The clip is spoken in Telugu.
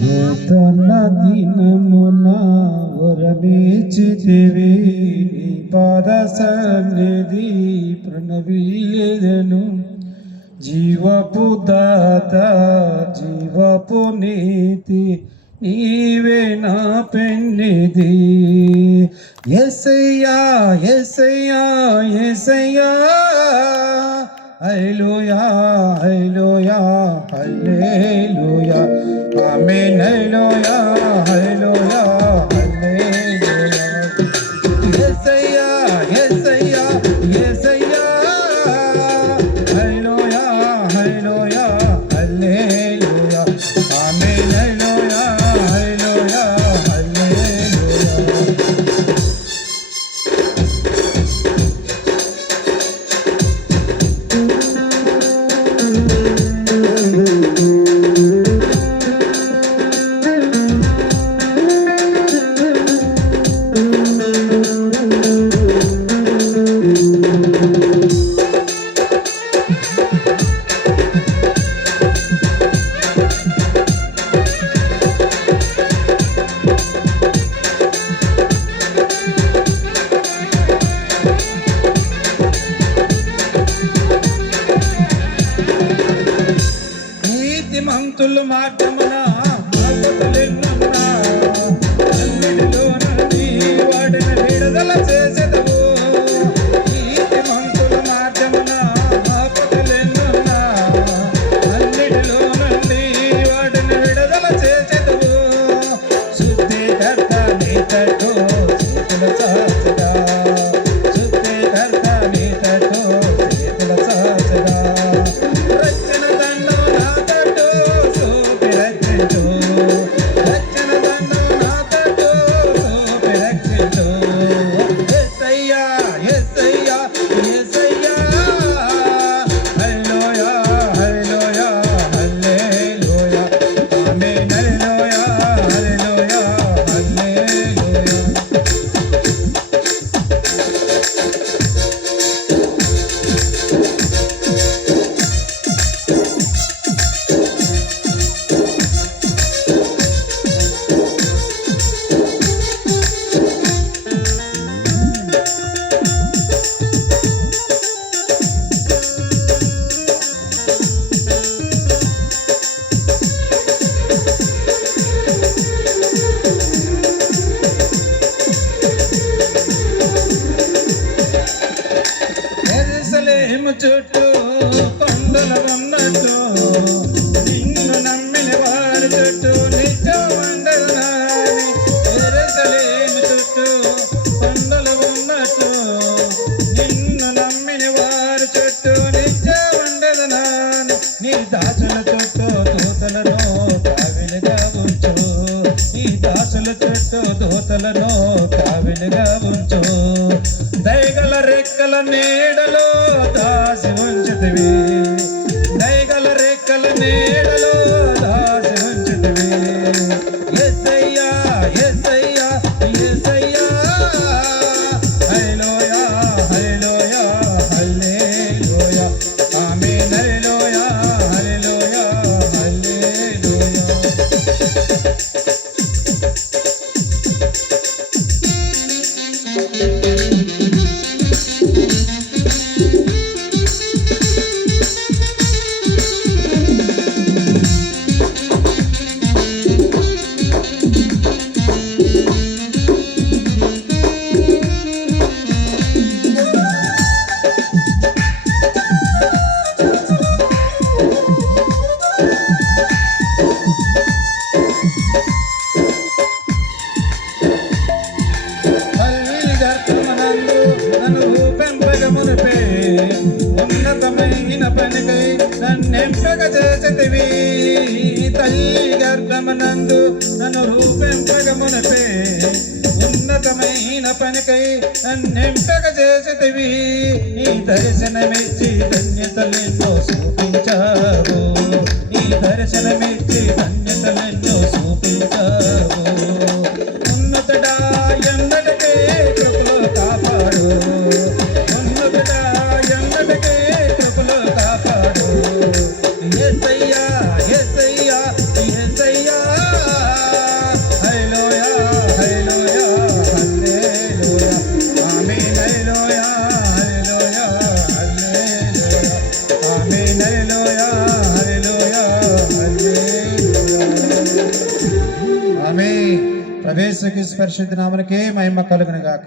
నూతన దినమున వరమిచ్చితివి నీ పాద సన్నిధి ప్రణవిల్లెదను. జీవపు దాత జీవపు నీతి నీవే నా పెన్నిధి. యేసయ్యా యేసయ్యా యేసయ్యా హల్లెలూయా హల్లెలూయా హల్లెలూయా ఆమేన్ హల్లెలూయా హల్లెలూయా హల్లెలూయా. యేసయ్యా యేసయ్యా యేసయ్యా హల్లెలూయా హల్లెలూయా హల్లెలూయా ఆమేన్ హల్లెలూయా హల్లెలూయా హల్లెలూయా. నీతిమంతుల మార్గమున ఆపదలెన్నున్నా అన్నిటిలో నుండి వాటిని విడుదల చేసెదవు. నీతిమంతుల మార్గమున ఆపదలెన్నున్నా అన్నిటిలో నుండి వాటిని విడుదల చేసెదవు. శుద్ధికర్త నీతడు చేతుల సాచగా శుద్ధికర్త నీతడు చేతుల సాచగా రక్షణ దండం నా తట్టు చూపి రక్షించు. రక్షణ దండం నా తట్టు చూపి రక్షించు. యేసయ్యా యేసయ్యా యేసయ్యా హల్లెలూయా హల్లెలూయా హల్లెలూయా ఆమేన్ హల్లెలూయా హల్లెలూయా హల్లెలూయా. యెరూషలేము చుట్టూ కొండలు ఉన్నట్టు నిన్ను నమ్మిన వారి చుట్టూ నిత్యం ఉండరునాని. యెరూషలేము చుట్టూ కొండలు ఉన్నట్టు నిన్ను నమ్మిన వారి చుట్టూ నిత్యం ఉండరునాని. నీ దాసుల చుట్టూ దూతలను కావిలిగా ఉంచు. నీ దాసుల చుట్టూ దూతలను కావిలిగా ఉంచు. దయగల రెక్కల నీడలో దాసి ఉంచుతివి. దయగల రెక్కల నీడలో దాసి ఉంచుతివి. యేసయ్యా యేసయ్యా యేసయ్యా హల్లెలూయా హల్లెలూయా హల్లెలూయా ఆమేన్ హల్లెలూయా హల్లెలూయా హల్లెలూయా. ఉన్నతమైన పనికై నన్నెంపక చేసితివి. తల్లి గర్భమునందు నన్ను రూపెంపక మునిపే ఉన్నతమైన పనికై నన్నెంపక చేసితివి. నీ దర్శనమిచ్చి ధన్యతలెన్నో చూపించావు. నీ దర్శనమిచ్చి ధన్యతలెన్నో చూపించావు. ఉన్నతడా ఎన్నటికే కృపలో కాపాడు. ఉన్నతడా ఎన్నటికే కృపలో కాపాడు. యేసయ్యా యేసయ్యా యేసయ్యా హల్లెలూయా హల్లెలూయా హల్లెలూయా ఆమేన్ హల్లెలూయా హల్లెలూయా హల్లెలూయా ఆమేన్ హల్లెలూయా హల్లెలూయా హల్లెలూయా ఆమేన్. ప్రభు యేసు క్రీస్తు పరిశుద్ధ నామమునకే మహిమ కలుగును గాక.